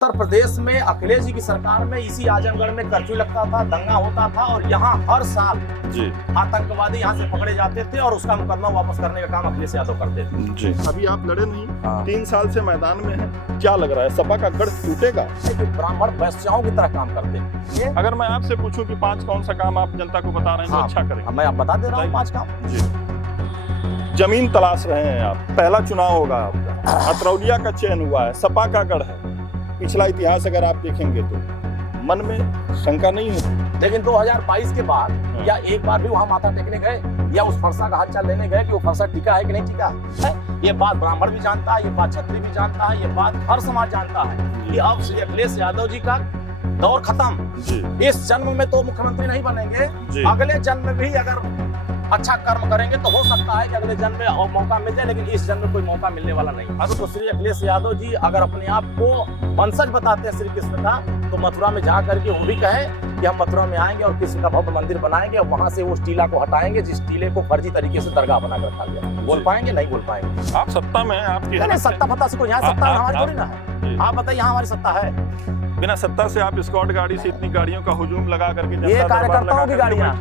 उत्तर प्रदेश में अखिलेश जी की सरकार में इसी आजमगढ़ में कर्फ्यू लगता था, दंगा होता था और यहाँ हर साल जी आतंकवादी यहाँ से पकड़े जाते थे और उसका मुकदमा वापस करने का काम अखिलेश यादव करते थे। जी अभी आप लड़े नहीं, हाँ। 3 साल से मैदान में हैं, क्या लग रहा है सपा का गढ़ टूटेगा? ब्राह्मण वैश्याओं की तरह काम करते हैं। अगर मैं आपसे पूछूं कि 5 कौन सा काम आप जनता को बता रहे हैं हाँ। तो अच्छा करेंगे? मैं आप बता दे रहा हूँ 5 काम। जी जमीन तलाश रहे हैं आप, पहला चुनाव होगा आपका, अतरौलिया का चयन हुआ है, सपा का गढ़ है। पिछला इतिहास अगर आप देखेंगे तो मन में शंका नहीं है, लेकिन 2022 के बाद या एक बार भी वहाँ माथा टेकने गए या उस फरसा का हालचाल लेने गए कि वो फरसा टिका है कि नहीं टिका है? ये बात ब्राह्मण भी जानता है, ये बात क्षत्रिय भी जानता है, ये बात हर समाज जानता है कि अब श्री अखिलेश यादव जी का दौर खत्म। इस जन्म में तो मुख्यमंत्री नहीं बनेंगे, अगले जन्म में भी अगर अच्छा कर्म करेंगे तो हो सकता है कि अगले जन्म में और मौका मिल जाए, लेकिन इस जन्म में कोई मौका मिलने वाला नहीं। अगर तो श्री अखिलेश यादव जी अगर अपने आप को वंशज बताते हैं श्री कृष्ण का, तो मथुरा में जा करके वो भी कहें कि हम मथुरा में आएंगे और कृष्ण का भव्य मंदिर बनाएंगे और वहां से उस टीला को हटाएंगे जिस टीले को फर्जी तरीके से दरगाह बना कर रखा गया। बोल पाएंगे? नहीं बोल पाएंगे। आप सत्ता में हैं, आपकी नहीं, सत्ता पता से कोई यहाँ सत्ता हमारी थोड़ी ना है। आप बताइए यहाँ हमारी सत्ता है? बिना सत्ता से आप स्कॉट गाड़ी से इतनी गाड़ियों का हुजूम लगा करके ये कार्यकर्ताओं की गाड़ियाँ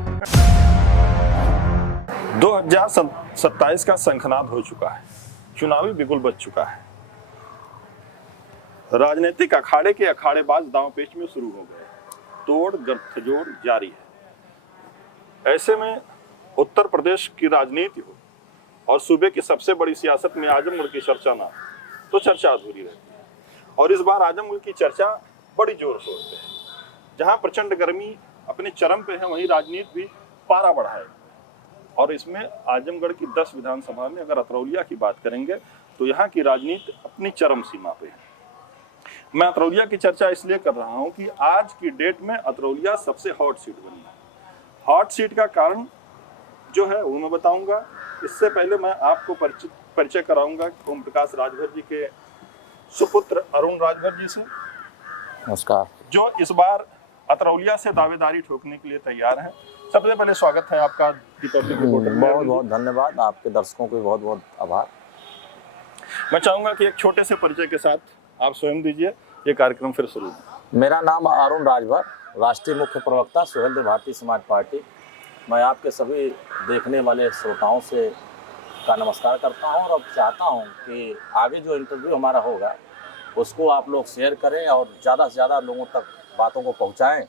2027 का शंखनाद हो चुका है, चुनावी बिगुल बज चुका है, राजनीतिक अखाड़े के अखाड़ेबाज दांव पेच में शुरू हो गए, तोड़ गठजोड़ जारी है। ऐसे में उत्तर प्रदेश की राजनीति हो और सूबे की सबसे बड़ी सियासत में आजमगढ़ की चर्चा ना हो तो चर्चा अधूरी रहती है। और इस बार आजमगढ़ की चर्चा बड़ी जोर शोर पे है। जहां प्रचंड गर्मी अपने चरम पे है, वहीं राजनीति भी पारा बढ़ाएगा। और इसमें आजमगढ़ की 10 विधानसभा में अगर अतरौलिया की बात करेंगे तो यहाँ की राजनीति अपनी चरम सीमा पे है। मैं अतरौलिया की चर्चा इसलिए कर रहा हूँ कि आज की डेट में अतरौलिया सबसे हॉट सीट बनी है। हॉट सीट का कारण जो है वो मैं बताऊंगा। इससे पहले मैं आपको परिचय कराऊंगा ओम प्रकाश राजभर जी के सुपुत्र अरुण राजभर जी से। नमस्कार। जो इस बार अतरौलिया से दावेदारी ठोकने के लिए तैयार हैं। सबसे पहले स्वागत है आपका रिपब्लिक रिपोर्टर में। बहुत बहुत धन्यवाद, आपके दर्शकों को बहुत बहुत आभार। मैं चाहूंगा कि एक छोटे से परिचय के साथ आप स्वयं दीजिए, ये कार्यक्रम फिर शुरू। मेरा नाम अरुण राजभर, राष्ट्रीय मुख्य प्रवक्ता सुहेलदेव भारतीय समाज पार्टी। मैं आपके सभी देखने वाले श्रोताओं से का नमस्कार करता हूं और अब चाहता हूं कि आगे जो इंटरव्यू हमारा होगा उसको आप लोग शेयर करें और ज़्यादा से ज़्यादा लोगों तक बातों को पहुंचाएं,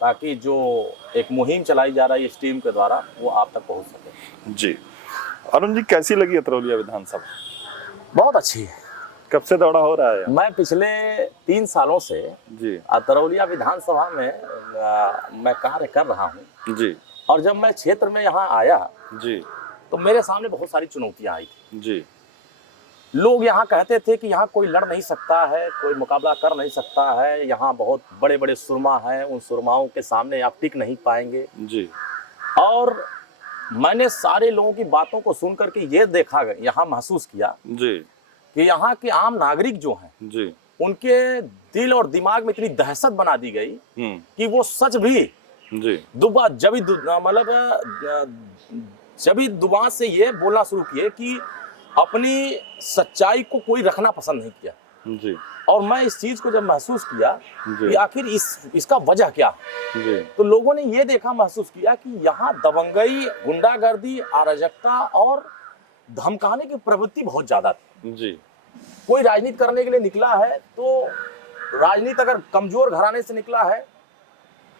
ताकि जो एक मुहिम चलाई जा रही है इस टीम के द्वारा वो आप तक पहुंच सके। जी अरुण जी, कैसी लगी अतरौलिया विधानसभा? बहुत अच्छी है। कब से दौड़ा हो रहा है? मैं पिछले 3 सालों से जी अतरौलिया विधानसभा में मैं कार्य कर रहा हूँ जी। और जब मैं क्षेत्र में यहाँ आया जी तो मेरे सामने बहुत सारी चुनौतियाँ आई थी। जी। लोग यहाँ कहते थे कि यहाँ कोई लड़ नहीं सकता है, कोई मुकाबला कर नहीं सकता है, यहाँ बहुत बड़े बड़े सुरमा हैं, उन सुरमाओं के सामने आप टिक नहीं पाएंगे जी। और मैंने सारे लोगों की बातों को सुन करके ये देखा, यहाँ महसूस किया जी कि यहाँ के आम नागरिक जो हैं जी, उनके दिल और दिमाग में इतनी दहशत बना दी गई कि वो सच भी जी जब दुबा से ये बोलना शुरू किए कि अपनी सच्चाई को कोई रखना पसंद नहीं किया जी। और मैं इस चीज को जब महसूस किया कि आखिर इसका वजह क्या जी, तो लोगों ने ये देखा, महसूस किया कि यहाँ दबंगई, गुंडागर्दी, अराजकता और धमकाने की प्रवृत्ति बहुत ज्यादा थी जी। कोई राजनीति करने के लिए निकला है तो राजनीति अगर कमजोर घराने से निकला है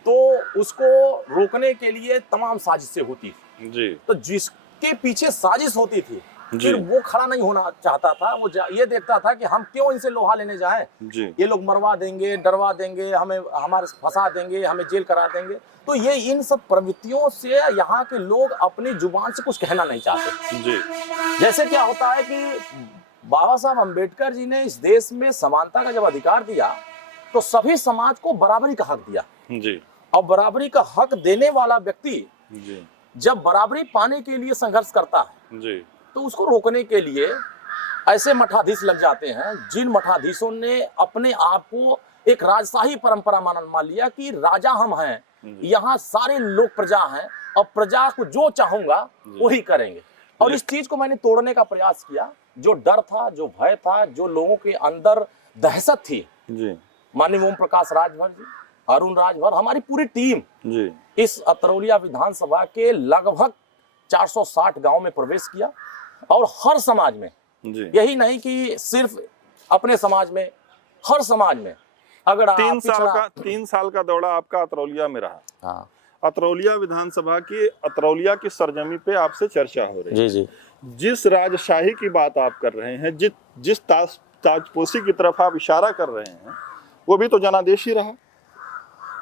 तो उसको रोकने के लिए तमाम साजिशें होती थी जी। तो जिसके पीछे साजिश होती थी फिर वो खड़ा नहीं होना चाहता था, वो ये देखता था कि हम क्यों इनसे लोहा लेने जाएं, ये लोग मरवा देंगे, डरवा देंगे, हमें हमारे फंसा देंगे, हमें जेल करा देंगे। तो ये इन सब प्रवृत्तियों से यहाँ के लोग अपनी जुबान से कुछ कहना नहीं चाहते जी। जैसे क्या होता है कि बाबा साहब अम्बेडकर जी ने इस देश में समानता का जब अधिकार दिया तो सभी समाज को बराबरी का हक दिया जी। और बराबरी का हक देने वाला व्यक्ति जी। जब बराबरी पाने के लिए संघर्ष करता है जी। तो उसको रोकने के लिए ऐसे मठाधीश लग जाते हैं जिन मठाधीशों ने अपने आप को एक राजशाही परंपरा मान लिया कि राजा हम हैं, यहाँ सारे लोग प्रजा हैं और प्रजा को जो चाहूंगा वही करेंगे। और इस चीज को मैंने तोड़ने का प्रयास किया। जो डर था, जो भय था, जो लोगों के अंदर दहशत थी जी। माननीय ओम प्रकाश राजभर जी, अरुण राजभर, हमारी पूरी टीम जी इस अतरौलिया विधानसभा के लगभग 460 गांव में प्रवेश किया और हर समाज में, जी यही नहीं कि सिर्फ अपने समाज में, हर समाज में अगर आप 3 साल का दौरा आपका अतरौलिया में रहा। हाँ अतरौलिया विधानसभा की, अतरौलिया की सरजमी पे आपसे चर्चा हो रही है। जी जी, जिस राजशाही की बात आप कर रहे हैं, जिस ताजपोशी की तरफ आप इशारा कर रहे हैं, वो भी तो जनादेश ही रहा।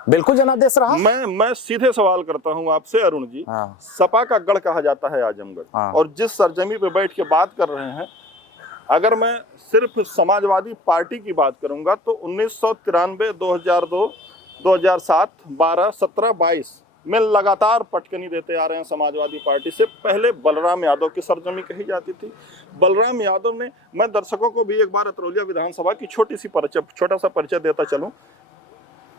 बिल्कुल जनादेश रहा। मैं सीधे सवाल करता हूं आपसे अरुण जी, हाँ। सपा का गढ़ कहा जाता है आजमगढ़, हाँ। और जिस सरजमी पे बैठ के बात कर रहे हैं, अगर मैं सिर्फ समाजवादी पार्टी की बात करूंगा तो 1993, 2002, 2007, 12, 17, 22 में लगातार पटकनी देते आ रहे हैं समाजवादी पार्टी से। पहले बलराम यादव की सरजमी कही जाती थी। बलराम यादव ने, मैं दर्शकों को भी एक बार अतरौलिया विधानसभा की छोटा सा परिचय देता चलूं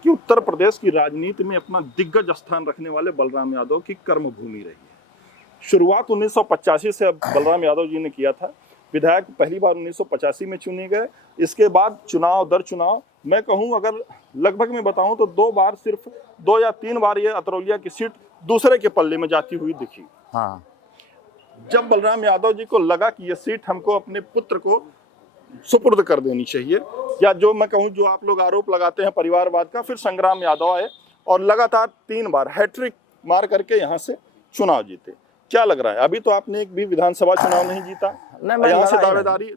कि उत्तर प्रदेश की राजनीति में अपना दिग्गज स्थान रखने वाले बलराम यादव की कर्मभूमि रही है। शुरुआत 1985 से बलराम यादव जी ने किया था। विधायक पहली बार 1985 में चुने गए। इसके बाद चुनाव दर चुनाव, मैं कहूं अगर लगभग में बताऊं तो 2 बार, सिर्फ 2 या 3 बार ये अतरौलिया की सीट दूसरे के पल्ले में जाती हुई दिखी। हाँ। जब बलराम यादव जी को लगा कि ये सीट हमको अपने पुत्र को सुपुर्द कर देनी चाहिए, या जो मैं कहूं जो आप लोग आरोप लगाते हैं परिवारवाद का, फिर संग्राम यादव आए और लगातार 3 बार हैट्रिक मार करके यहाँ से चुनाव जीते। क्या लग रहा है? अभी तो आपने एक भी विधानसभा चुनाव नहीं जीता, यहाँ से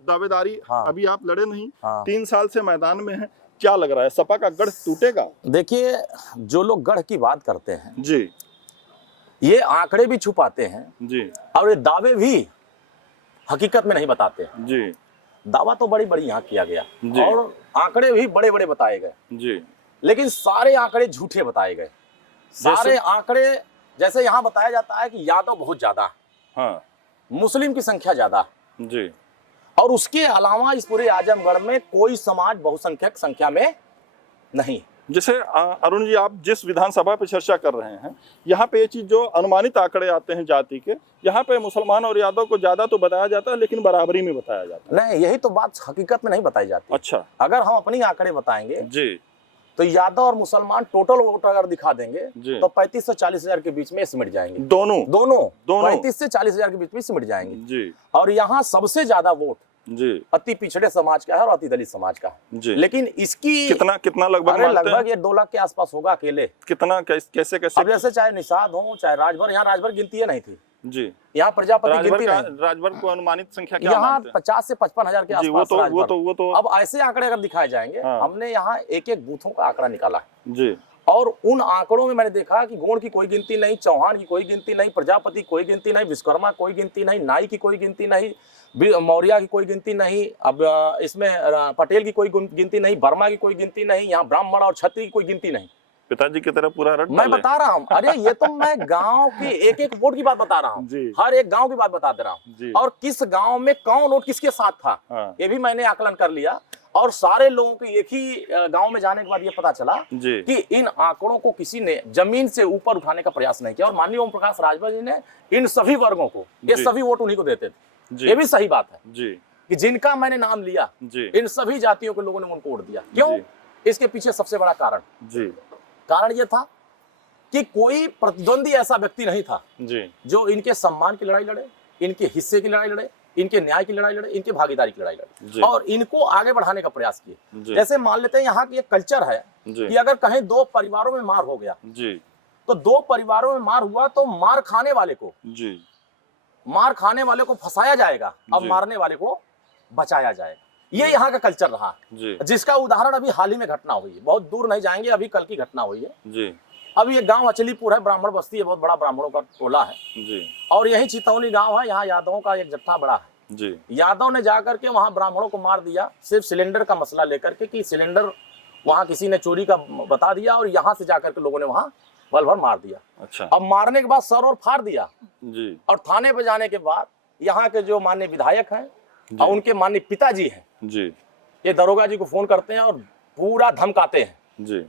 दावेदारी हाँ। अभी आप लड़े नहीं, हाँ। 3 साल से मैदान में हैं। क्या लग रहा है, सपा का गढ़ टूटेगा? देखिए, जो लोग गढ़ की बात करते हैं जी, ये आंकड़े भी छुपाते हैं जी, और ये दावे भी हकीकत में नहीं बताते। जी, दावा तो बड़ी बड़ी यहाँ किया गया जी। और आंकड़े भी बड़े बड़े बताए गए, जी, लेकिन सारे आंकड़े झूठे बताए गए। सारे आंकड़े, जैसे यहाँ बताया जाता है कि यादव बहुत ज्यादा, हाँ, मुस्लिम की संख्या ज्यादा, जी, और उसके अलावा इस पूरे आजमगढ़ में कोई समाज बहुसंख्यक संख्या में नहीं। जैसे अरुण जी, आप जिस विधानसभा पे चर्चा कर रहे हैं, यहाँ पे ये चीज जो अनुमानित आंकड़े आते हैं जाति के, यहाँ पे मुसलमान और यादव को ज्यादा तो बताया जाता है, लेकिन बराबरी में बताया जाता है। नहीं, यही तो बात हकीकत में नहीं बताई जाती। अच्छा, अगर हम अपनी आंकड़े बताएंगे जी, तो यादव और मुसलमान टोटल वोट अगर दिखा देंगे जी। तो 35 से 40 हजार के बीच में सिमट जाएंगे। दोनों 35 से 40 हजार के बीच में सिमट जाएंगे। जी, और यहाँ सबसे ज्यादा वोट जी, अति पिछड़े समाज का है और अति दलित समाज का है। जी। लेकिन इसकी कितना लगभग मानते लगभग हैं? ये 2 लाख के आसपास होगा अकेले। कितना, कैसे अब जैसे चाहे निषाद हो चाहे राजभर, यहाँ राजभर गिनती नहीं थी, जी, यहाँ प्रजापति गिनती नहीं। राजभर को अनुमानित संख्या क्या यहाँ मानते हैं? 50 से 55 हजार के जी, वो आसपास तो अब ऐसे आंकड़े अगर दिखाए जाएंगे, हाँ। हमने यहाँ एक बूथों का आंकड़ा निकाला जी, और उन आंकड़ों में मैंने देखा कि गोंड की कोई गिनती नहीं, चौहान की कोई गिनती नहीं, प्रजापति कोई गिनती नहीं, विश्वकर्मा कोई गिनती नहीं, नाई की कोई गिनती नहीं, मौर्य की कोई गिनती नहीं, अब इसमें पटेल की कोई गिनती नहीं, वर्मा की कोई गिनती नहीं, यहाँ ब्राह्मण और क्षत्रिय की कोई गिनती नहीं। पिताजी की तरह पूरा रट मैं डाले। बता रहा हूँ, अरे ये तो मैं गांव की एक वोट की बात बता रहा हूँ, हर एक गांव की बात बता दे रहा हूँ, और किस गांव में कौन वोट किसके साथ था, हाँ। ये भी मैंने आकलन कर लिया। और सारे लोगों के एक ही गांव में जाने के बाद ये पता चला कि इन आंकड़ों को किसी ने जमीन से ऊपर उठाने का प्रयास नहीं किया। और माननीय ओम प्रकाश राजभर जी ने इन सभी वर्गों को, ये सभी वोट उन्हीं को देते थे। ये भी सही बात है जी, कि जिनका मैंने नाम लिया, इन सभी जातियों के लोगों ने उनको वोट दिया। क्यों? इसके पीछे सबसे बड़ा कारण ये था कि कोई प्रतिद्वंदी ऐसा व्यक्ति नहीं था जो इनके सम्मान की लड़ाई लड़े, इनके हिस्से की लड़ाई लड़े, इनके न्याय की लड़ाई लड़े, इनके भागीदारी की लड़ाई लड़े और इनको आगे बढ़ाने का प्रयास किए। जैसे मान लेते हैं यहाँ की एक कल्चर है कि अगर कहीं 2 परिवारों में मार हो गया तो 2 परिवारों में मार हुआ तो मार खाने वाले को फंसाया जाएगा और मारने वाले को बचाया जाएगा। ये यहाँ का कल्चर रहा, जिसका उदाहरण अभी हाल ही में घटना हुई है, बहुत दूर नहीं जाएंगे, अभी कल की घटना हुई है। अब ये गांव अचलीपुर है, ब्राह्मण बस्ती है, बहुत बड़ा ब्राह्मणों का टोला है और यही चितौनी गांव है, यहाँ यादवों का एक जत्था बड़ा है। यादव ने जाकर के वहां ब्राह्मणों को मार दिया, सिर्फ सिलेंडर का मसला लेकर के कि सिलेंडर वहां किसी ने चोरी का बता दिया और यहाँ से जाकर के लोगों ने वहां बल भर मार दिया। अच्छा। अब मारने के बाद सर और फाड़ दिया और थाने पे जाने के बाद यहाँ के जो माननीय विधायक हैं और उनके माननीय पिताजी हैं, ये दरोगा जी को फोन करते हैं और पूरा धमकाते हैं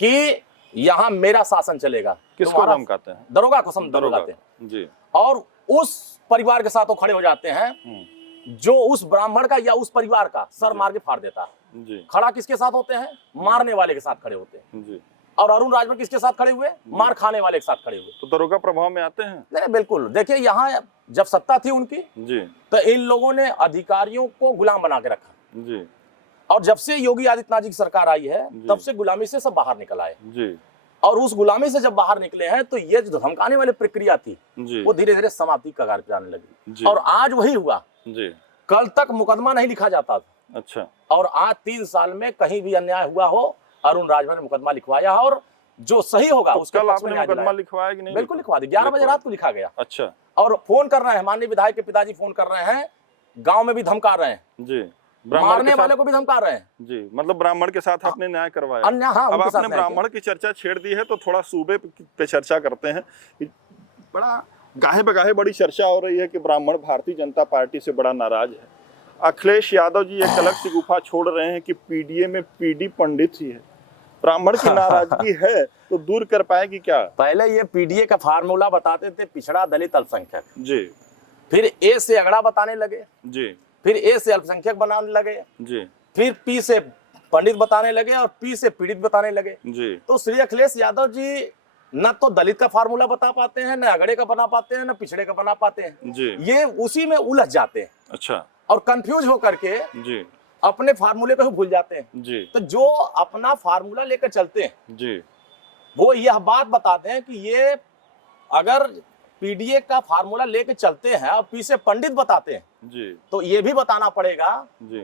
कि यहाँ मेरा शासन चलेगा। किसको धमकाते हैं? दरोगा को धमकाते हैं और उस परिवार के साथ वो खड़े हो जाते हैं जो उस ब्राह्मण का या उस परिवार का सर मार के फाड़ देता है। जी खड़ा किसके साथ होते हैं? मारने वाले के साथ खड़े होते हैं। जी। और अरुण राजभर किसके साथ खड़े हुए? मार खाने वाले के साथ खड़े हुए। तो दरोगा प्रभाव में आते हैं। नहीं बिल्कुल, देखिए यहाँ जब सत्ता थी उनकी जी तो इन लोगों ने अधिकारियों को गुलाम बना के रखा, जी और जब से योगी आदित्यनाथ जी की सरकार आई है जी। तब से गुलामी से सब बाहर निकल आए। जी और उस गुलामी से जब बाहर निकले हैं तो ये जो धमकाने वाली प्रक्रिया थी जी वो धीरे धीरे समाप्ति के कगार पे जाने लगी। जी। और आज वही हुआ। जी। कल तक मुकदमा नहीं लिखा जाता था, अच्छा। और आज 3 साल में कहीं भी अन्याय हुआ हो अरुण राजभर ने मुकदमा लिखवाया, और जो सही होगा तो उसके कल पक्ष में आपने न्याय मुकदमा दिलाया। लिखवाया कि नहीं? बिल्कुल लिखवा दी, 11 बजे रात को लिखा गया। अच्छा। और फोन कर रहे हैं, माननीय विधायक के पिताजी फोन कर रहे हैं, गांव में भी धमका रहे हैं, जी। मारने वाले को भी धमका रहे हैं। जी, मतलब ब्राह्मण के साथ आपने न्याय करवाया। अन्य हाँ, अब उनके साथ आपने न्याय ब्राह्मण की चर्चा छेड़ दी है तो थोड़ा सूबे पे चर्चा करते हैं। बड़ा गाहे बगाहे बड़ी चर्चा हो रही है कि ब्राह्मण भारतीय जनता पार्टी से बड़ा नाराज है। अखिलेश यादव जी एक अलग सी गुफा छोड़ रहे हैं कि पीडीए में पीडी पंडित ही है। ब्राह्मण की नाराजगी है तो दूर कर पाएगी क्या? पहले ये पीडीए का फार्मूला बताते थे, पिछड़ा दलित अल्पसंख्यक, जी। फिर ए से अगड़ा बताने लगे, जी। फिर ए से अल्पसंख्यक बनाने लगे, जी। फिर पी से पंडित बताने लगे, और पी से पीड़ित बताने लगे। जी। तो श्री अखिलेश यादव जी न तो दलित का फार्मूला बता पाते हैं, न अगड़े का बना पाते हैं, न पिछड़े का बना पाते हैं। जी। ये उसी में उलझ जाते हैं। अच्छा। और कंफ्यूज होकर के जी। अपने फार्मूले को ही भूल जाते हैं। जी। तो जो अपना फार्मूला लेकर चलते हैं जी। वो यह बात बताते हैं कि ये अगर पीडीए का फार्मूला लेकर चलते हैं और पी से पंडित बताते हैं, जी। तो ये भी बताना पड़ेगा जी।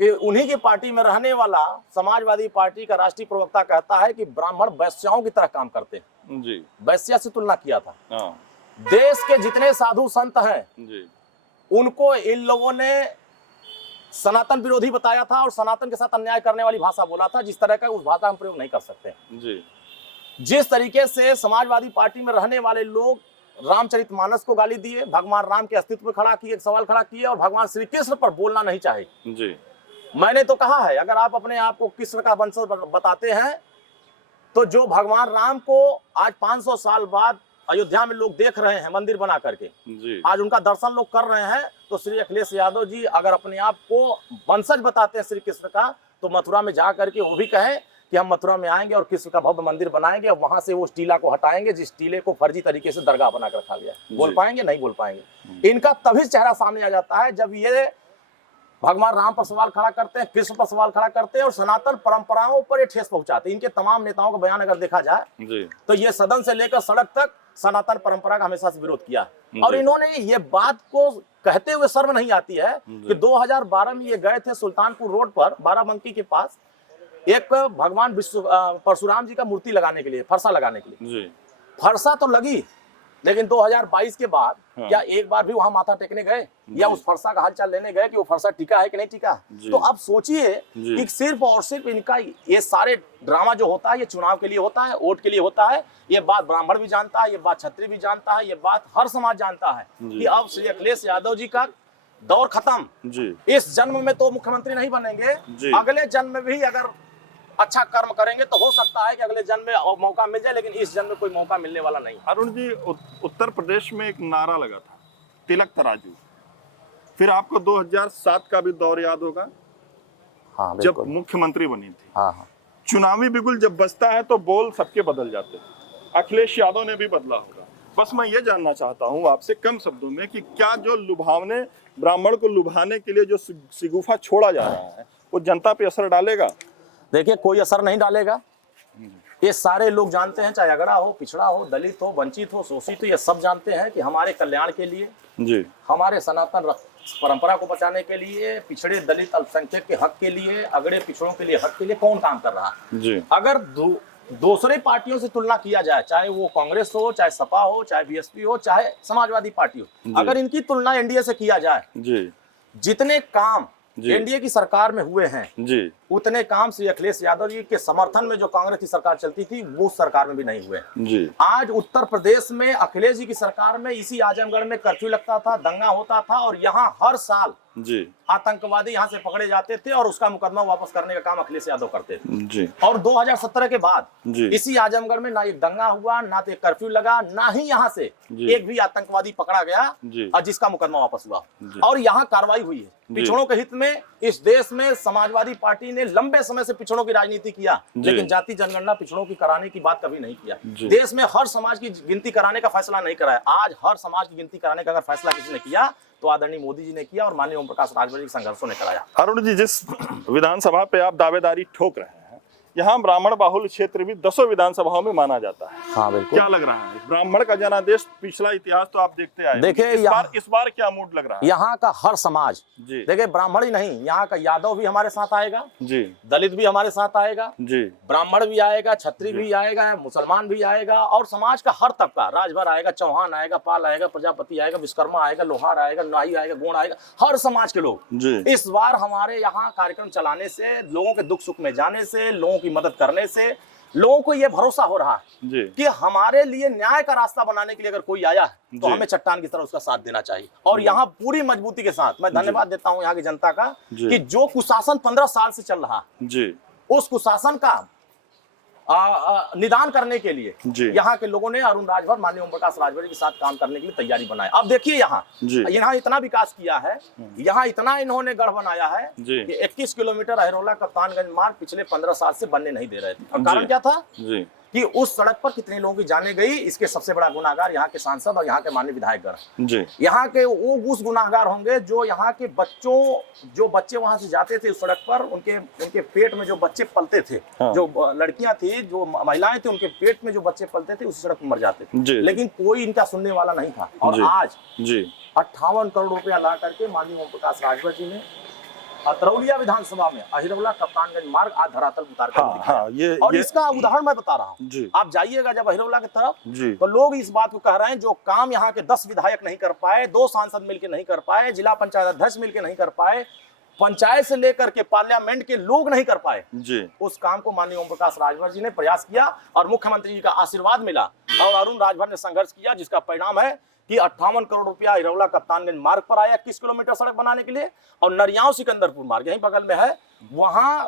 कि उन्हीं की पार्टी में रहने वाला समाजवादी पार्टी का राष्ट्रीय प्रवक्ता कहता है कि ब्राह्मण वैश्याओं की तरह काम करते हैं। जी। वैश्या से तुलना किया था। हाँ। देश के जितने साधु संत हैं जी। उनको इन लोगों ने सनातन विरोधी बताया था, और सनातन के साथ अन्याय करने वाली भाषा बोला था, जिस तरह का उस भाषा हम प्रयोग नहीं कर सकते। जी। जिस तरीके से समाजवादी पार्टी में रहने वाले लोग रामचरितमानस को गाली दिए, भगवान राम के अस्तित्व पर खड़ा किए, एक सवाल खड़ा किए, और भगवान श्री कृष्ण पर बोलना नहीं चाहे। जी। मैंने तो कहा है, अगर आप अपने आप को कृष्ण का वंशज बताते हैं तो जो भगवान राम को आज 500 साल बाद अयोध्या में लोग देख रहे हैं मंदिर बना करके, जी। आज उनका दर्शन लोग कर रहे हैं, तो श्री अखिलेश यादव जी अगर अपने आप को वंशज बताते हैं श्री कृष्ण का, तो मथुरा में जा करके वो भी कहें कि हम मथुरा में आएंगे और कृष्ण का भव्य मंदिर बनाएंगे, और वहां से वो टीला को हटाएंगे जिस टीले को फर्जी तरीके से दरगाह बनाकर रखा गया। बोल पाएंगे? नहीं बोल पाएंगे। इनका तभी चेहरा सामने आ जाता है जब ये भगवान राम पर सवाल खड़ा करते हैं, कृष्ण पर सवाल खड़ा करते हैं, और सनातन परंपराओं पर ये ठेस पहुंचाते हैं। इनके तमाम नेताओं का बयान अगर देखा जाए जी। तो ये सदन से लेकर सड़क तक सनातन परंपरा का हमेशा से विरोध किया, और इन्होंने ये बात को कहते हुए शर्म नहीं आती है कि 2012 में ये गए थे सुल्तानपुर रोड पर बाराबंकी के पास एक भगवान परशुराम जी का मूर्ति लगाने के लिए, फरसा लगाने के लिए। जी। फरसा तो लगी, लेकिन 2022 के बाद हाँ। क्या एक बार भी वहां माथा टेकने गए या उस फरसा का हालचाल लेने गए कि वो फरसा टिका है कि नहीं टिका? तो अब सोचिए कि सिर्फ और सिर्फ इनका ये सारे ड्रामा जो होता है ये चुनाव के लिए होता है, वोट के लिए होता है। ये बात ब्राह्मण भी जानता है, ये बात क्षत्रिय भी जानता है, ये बात हर समाज जानता है कि अब श्री अखिलेश यादव जी का दौर खत्म। जी। इस जन्म में तो मुख्यमंत्री नहीं बनेंगे, अगले जन्म में भी अगर अच्छा कर्म करेंगे तो हो सकता है कि अगले जन्म में मौका मिल जाए, लेकिन इस जन्म में कोई मौका मिलने वाला नहीं। अरुण जी, उत्तर प्रदेश में एक नारा लगा था, तिलक तराजू। फिर आपको 2007 का भी दौर याद होगा, हाँ, जब मुख्यमंत्री बनी थी। हाँ, हाँ। चुनावी बिगुल जब बजता है तो बोल सबके बदल जाते हैं। अखिलेश यादव ने भी बदला होगा। बस मैं ये जानना चाहता हूँ आपसे कम शब्दों में कि क्या जो लुभावने ब्राह्मण को लुभाने के लिए जो सिगुफा छोड़ा जा रहा है वो जनता पे असर डालेगा? देखिए, कोई असर नहीं डालेगा। ये सारे लोग जानते हैं, चाहे अगड़ा हो, पिछड़ा हो, दलित हो, वंचित हो, शोषित हो, ये सब जानते हैं कि हमारे कल्याण के लिए, जी, हमारे सनातन परंपरा को बचाने के लिए, पिछड़े दलित अल्पसंख्यक के हक के लिए, अगड़े पिछड़ों के लिए हक के लिए कौन काम कर रहा है। जी। अगर दूसरे पार्टियों से तुलना किया जाए, चाहे वो कांग्रेस हो, चाहे सपा हो, चाहे बीएसपी हो, चाहे समाजवादी पार्टी हो, अगर इनकी तुलना एनडीए से किया जाए, जी, जितने काम एनडीए की सरकार में हुए हैं जी, उतने काम श्री अखिलेश यादव जी के समर्थन में जो कांग्रेस की सरकार चलती थी वो सरकार में भी नहीं हुए। जी। आज उत्तर प्रदेश में अखिलेश जी की सरकार में इसी आजमगढ़ में कर्फ्यू लगता था, दंगा होता था, और यहाँ हर साल जी आतंकवादी यहाँ से पकड़े जाते थे और उसका मुकदमा वापस करने का काम अखिलेश यादव करते थे। जी। और 2017 के बाद जी। इसी आजमगढ़ में ना एक दंगा हुआ, ना तो एक कर्फ्यू लगा, ना ही यहाँ से एक भी आतंकवादी पकड़ा गया और जिसका मुकदमा वापस हुआ। और यहाँ कार्रवाई हुई है पिछड़ों के हित में। इस देश में समाजवादी पार्टी ने ने लंबे समय से पिछड़ों की राजनीति किया, लेकिन जाति जनगणना पिछड़ों की कराने की बात कभी नहीं किया। देश में हर समाज की गिनती कराने का फैसला नहीं कराया। आज हर समाज की गिनती कराने का अगर फैसला किसी ने किया तो आदरणीय मोदी जी ने किया और माननीय ओम प्रकाश राजभर जी के संघर्षों ने कराया। अरुण जी, जिस विधानसभा पे आप दावेदारी ठोक रहे हैं, यहाँ ब्राह्मण बाहुल क्षेत्र भी 10 विधानसभाओं में माना जाता है। हाँ बिल्कुल। क्या लग रहा है, ब्राह्मण का जनादेश, पिछला इतिहास तो आप देखते आए, देखिए इस बार क्या मूड लग रहा है? यहाँ का हर समाज जी, देखिए ब्राह्मण ही नहीं, यहाँ का यादव भी हमारे साथ आएगा जी, दलित भी हमारे साथ आएगा जी, ब्राह्मण भी आएगा, क्षत्रिय भी आएगा, मुसलमान भी आएगा और समाज का हर तबका, राजभर आएगा, चौहान आएगा, पाल आएगा, प्रजापति आएगा, विश्वकर्मा आएगा, लोहार आएगा, नाई आएगा, गोंड आएगा, हर समाज के लोग इस बार हमारे यहाँ कार्यक्रम चलाने से, लोगों के दुख सुख में जाने से, लोगों की मदद करने से लोगों को यह भरोसा हो रहा है कि हमारे लिए न्याय का रास्ता बनाने के लिए अगर कोई आया है तो हमें चट्टान की तरह उसका साथ देना चाहिए। और यहाँ पूरी मजबूती के साथ मैं धन्यवाद देता हूँ यहाँ की जनता का कि जो कुशासन 15 साल से चल रहा है उस कुशासन का निदान करने के लिए यहाँ के लोगों ने अरुण राजभर, माननीय ओम प्रकाश राजभर के साथ काम करने के लिए तैयारी बनाई। अब देखिए यहाँ इतना विकास किया है, यहाँ इतना इन्होंने गढ़ बनाया है कि 21 किलोमीटर अहिरौला कप्तानगंज मार्ग पिछले 15 साल से बनने नहीं दे रहे थे। और कारण क्या था कि उस सड़क पर कितने लोगों की जाने गई, इसके सबसे बड़ा गुनाहगार यहाँ के सांसद और यहाँ के माननीय विधायकगण। यहाँ के वो उस गुनाहगार होंगे जो यहाँ के जो बच्चे वहां से जाते थे उस सड़क पर, उनके पेट में जो बच्चे पलते थे, जो लड़कियां थी, जो महिलाएं थी, उनके पेट में जो बच्चे पलते थे उस सड़क पर मर जाते थे, लेकिन कोई इनका सुनने वाला नहीं था। और आज 58 करोड़ रुपया ला करके माननीय ओम प्रकाश राजभर जी ने अतरौलिया विधानसभा में अहिरौला कप्तानगंज मार्ग आज धरातल उतार कर और इसका उदाहरण मैं बता रहा हूँ। आप जाइएगा जब अहिरौला की तरफ तो लोग इस बात को कह रहे हैं जो काम यहाँ के 10 विधायक नहीं कर पाए, 2 सांसद मिलकर नहीं कर पाए, जिला पंचायत अध्यक्ष मिलकर नहीं कर पाए, पंचायत से लेकर के पार्लियामेंट के लोग नहीं कर पाए, उस काम को माननीय ओम प्रकाश राजभर जी ने प्रयास किया और मुख्यमंत्री जी का आशीर्वाद मिला और अरुण राजभर ने संघर्ष किया, जिसका परिणाम है कि 58 करोड़ रुपया अहिरौला कप्तानगंज मार्ग पर आया 21 किलोमीटर सड़क बनाने के लिए, और नरियाव सिकंदरपुर मार्ग यहीं बगल में है, वहां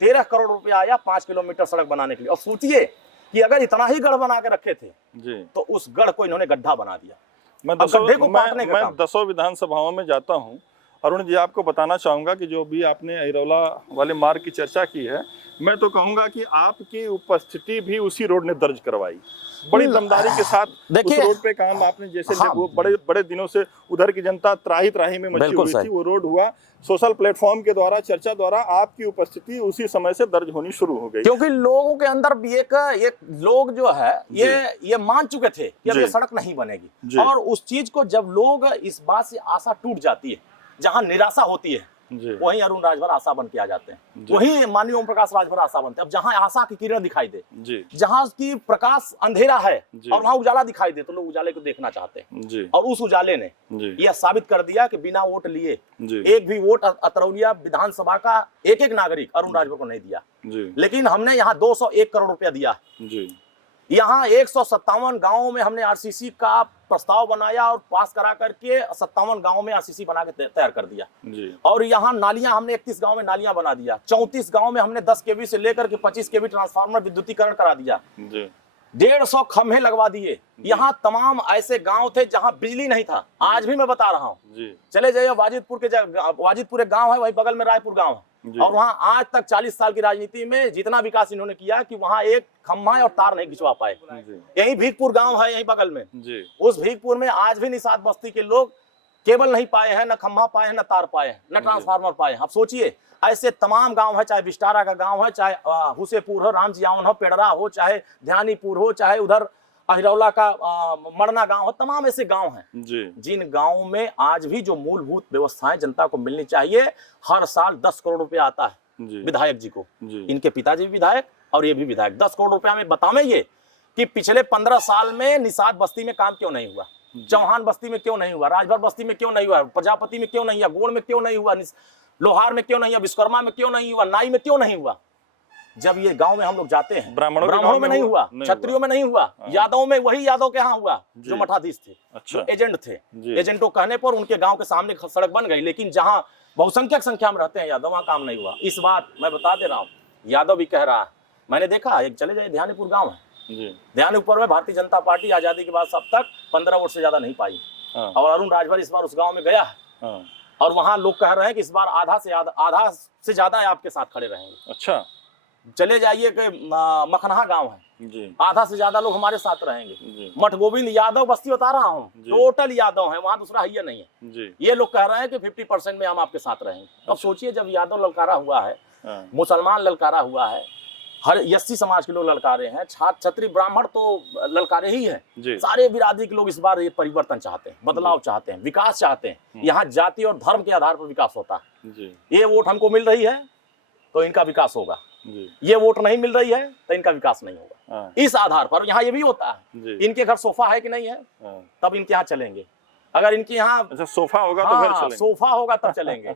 13 करोड़ रुपया आया 5 किलोमीटर सड़क बनाने के लिए। और सोचिए कि अगर इतना ही गढ़ बना के रखे थे तो उस गढ़ को इन्होंने गड्ढा बना दिया। मैं 10 विधानसभाओं में जाता हूँ। अरुण जी, आपको बताना चाहूंगा कि जो भी आपने अहिरौला वाले मार्ग की चर्चा की है, मैं तो कहूंगा कि आपकी उपस्थिति भी उसी रोड ने दर्ज करवाई, बड़ी दमदारी के साथ उस रोड पे काम आपने जैसे वो बड़े दिनों से उधर की जनता त्राही में मची हुई थी, वो रोड हुआ, सोशल प्लेटफॉर्म के द्वारा, चर्चा द्वारा आपकी उपस्थिति उसी समय से दर्ज होनी शुरू हो गई, क्योंकि लोगों के अंदर भी एक लोग जो है ये मान चुके थे कि अब ये सड़क नहीं बनेगी। और उस चीज को जब लोग इस बात से आशा टूट जाती है, जहां निराशा होती है, वहीं अरुण राजभर आशा बन के आ जाते हैं, वहीं माननीय ओम प्रकाश राजभर आशा बनते हैं। अब जहां आशा की किरण दिखाई दे, जहां की प्रकाश अंधेरा है और वहां उजाला दिखाई दे, तो लोग उजाले को देखना चाहते हैं। और उस उजाले ने यह साबित कर दिया कि बिना वोट लिए एक भी वोट अतरौलिया विधानसभा का एक नागरिक अरुण राजभर को नहीं दिया, लेकिन हमने यहाँ 201 करोड़ रुपया दिया। यहाँ 157 गांवों में हमने आरसीसी का प्रस्ताव बनाया और पास करा करके 57 गांवों में आरसीसी बना के तैयार कर दिया। और यहाँ नालियां हमने 31 गांव में नालियां बना दिया, 34 गांव में हमने 10 केवी से लेकर के 25 केवी ट्रांसफार्मर विद्युतीकरण करा दिया, 150 खंभे लगवा दिए। यहाँ तमाम ऐसे गांव थे जहां बिजली नहीं था, आज भी मैं बता रहा हूँ, चले जाइए वाजिदपुर एक गांव है, वही बगल में रायपुर गांव है, और वहां आज तक 40 साल की राजनीति में जितना विकास इन्होंने किया कि वहां एक खम्भा और तार नहीं खिंचवा पाए। यही भीखपुर गांव है, यही बगल में, उस भीखपुर में आज भी निषाद बस्ती के लोग केबल नहीं पाए हैं, न खम्भा पाए हैं, न तार पाए हैं, न ट्रांसफार्मर पाए हैं। आप सोचिए ऐसे तमाम गांव है, चाहे बिस्टारा का गांव है, चाहे हुसेपुर हो, रामजियावन हो, पेड़रा हो, चाहे ध्यानीपुर हो, चाहे उधर अहिरौला का मरना गांव हो, तमाम ऐसे गांव हैं जिन गांवों में आज भी जो मूलभूत व्यवस्थाएं जनता को मिलनी चाहिए, हर साल 10 करोड़ रुपया आता है विधायक जी को। इनके पिताजी भी विधायक और ये भी विधायक। 10 करोड़ रुपया में बतावे ये कि पिछले 15 साल में निषाद बस्ती में काम क्यों नहीं हुआ, चौहान बस्ती में क्यों नहीं हुआ, राजभर बस्ती में क्यों नहीं हुआ, प्रजापति में क्यों नहीं हुआ, गोड़ में क्यों नहीं हुआ, लोहार में क्यों नहीं हुआ, विश्वकर्मा में क्यों नहीं हुआ, नाई में क्यों नहीं हुआ। जब ये गांव में हम लोग जाते हैं, ब्राह्मणों में नहीं हुआ, क्षत्रियों में नहीं हुआ, यादव में वही यादव के यहाँ हुआ जो मठाधीश थे, जो एजेंट थे। एजेंटों कहने पर उनके गांव के सामने सड़क बन गई, लेकिन जहां बहुसंख्यक संख्या में रहते हैं यादव, वहां काम नहीं हुआ। इस बात मैं बता दे रहा हूँ, यादव भी कह रहा है, मैंने देखा, एक चले जाए ध्यानीपुर गाँव है, ध्यानीपुर में भारतीय जनता पार्टी आजादी के बाद सब तक 15 वोट से ज्यादा नहीं पाई, और अरुण राजभर इस बार उस गाँव में गया है और वहां लोग कह रहे हैं कि इस बार आधा से ज्यादा आपके साथ खड़े रहेंगे। अच्छा चले जाइए कि मखनहा गांव है, जी आधा से ज्यादा लोग हमारे साथ रहेंगे। जी मठ गोविंद यादव बस्ती बता रहा हूँ, जी। टोटल यादव है, वहां दूसरा है नहीं है। जी ये लोग कह रहे हैं कि 50% में हम आपके साथ रहेंगे। अब सोचिए, जब यादव ललकारा हुआ है, हाँ, मुसलमान ललकारा हुआ है, हर एससी समाज के लोग ललकारे हैं, क्षत्रिय ब्राह्मण तो ललकारे ही हैं, जी सारे बिरादरी के लोग इस बार ये परिवर्तन चाहते हैं, बदलाव चाहते हैं, विकास चाहते हैं। यहाँ जाति और धर्म के आधार पर विकास होता है। जी ये वोट हमको मिल रही है तो इनका विकास होगा, जी ये वोट नहीं मिल रही है तो इनका विकास नहीं होगा। हाँ, इस आधार पर यहाँ ये भी होता है, जी इनके घर सोफा है कि नहीं है, हाँ। तब इनके यहाँ चलेंगे। अगर इनके यहाँ अच्छा, सोफा होगा तो फिर चलेंगे। सोफा होगा तब चलेंगे,